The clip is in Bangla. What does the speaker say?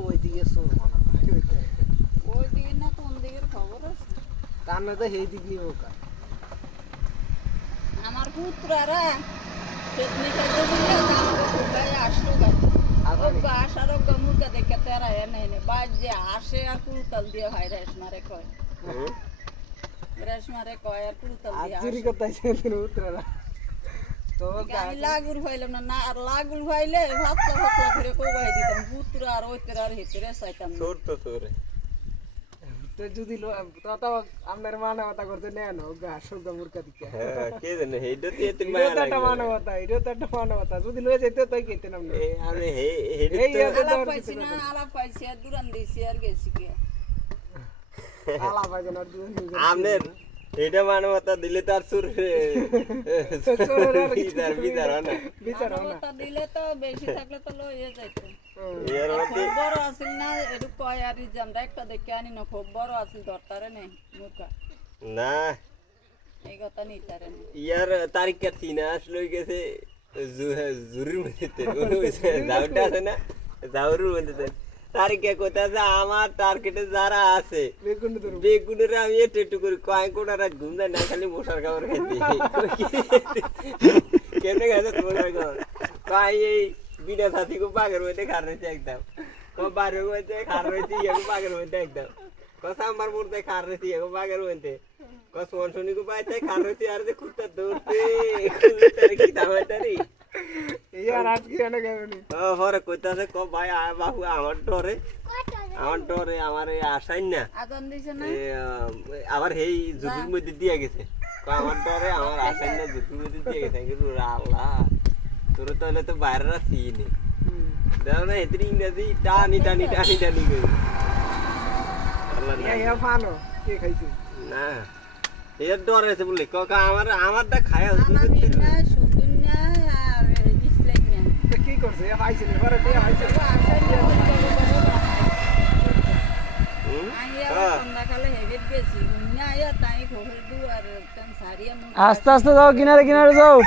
ওইদিকে চোর মনে হয় ওই দিকে না কোন দিকের খবর আছে তার না তো সেই দিক নিয়ে ওকা আমার পুত্রারা পেতনি খাইতে দিলে আমাকে খুবই আসলো আসার মুখে দেখে তেরা এনে বাজ যে আসে আর কুলতাল দিয়ে হয় রেশমারে কয় আর কুলতাল দিয়ে চুরি করতে আসে উত্তরা তো আমি লাগুর ফাইলাম না আর লাগুর ফাইলে ভাতলা ভাতলা করে কোবাই দিতাম পুত্র আর ওইতরা আর হেতরে চাইতাম চোর তো চোর তো যদি তো আপনার মানবতা করতে নেন গা সগা মুরকা দিকে হ্যাঁ কে জানে হেডো তে এত এটা তো একটা মানবতা এটা তো একটা মানবতা যদি লয়ে যেতে তাই কেতেন আপনি আমি হেডো আলাপ পাইছি আর দুরান দিছি আর গেছি কি আলা বাজন আর দুজন আমনের এটা মানবতা দিলে তো আর চোর বিচার না মানবতা দিলে তো বেশি থাকলে তো লয়ে যাইতো এর মধ্যে বড় আছিল না এটু কয় আর জামরা একটা দেখে আনি না খুব বড় আছিল ধরতারে নেই মুরকা না এই কথা নিতারে নেই ইয়ার তারিখ কাটছি না আসলে গেছে জুরির মধ্যে যাওটা আছে না যাওয়ার মধ্যে তারিখে কোথা যে আমার টার্গেটে যারা আছে বেগুনের আমি একটু করে কয় কোটারা ঘুম দেয় না খালি মশার খাবার খাইতে কেটে গেছে মশার খাবার কয় এই বিনা সাথী খুব বাঘের মধ্যে খার রয়েছে একদম বাড়ির মধ্যে খার রয়েছে ইয়াকে বাঘের মধ্যে একদম কষা আমার মধ্যে খার রয়েছে ইয়াকে বাঘের মধ্যে কসনি কো পাইতে খার রয়েছে আর যে কুত্তা দৌড়তে কি দামাইতারি ইয়ার আজকে এনে গেবনি হরে কইতাছে ক ভাই আয় বাবু আমার ডরে আমার এই আশাই না আজান দিছে না আবার হেই জুবির মধ্যে দিয়া গেছে আমার ডরে আমার আশাই না জুবির মধ্যে দিয়া গেছে কিন্তু আল্লাহ তোর তাহলে তো বাইরেরা চিনি দাও না এতরি ইংরেজি টানি কই আল্লাহ না ইয়া ফানো কে খাইছে না এর ডর আছে বলে কাকা আমারটা খায়া না সুন্দর না আর ইসলাম না তো কি করছে এ পাইছে নি পরে তে পাইছে সন্ধ্যাকালে হেভেট গেছি না তাই খবর দু আর সারিয়া আস্তে আস্তে যাও কিনারে কিনারে যাও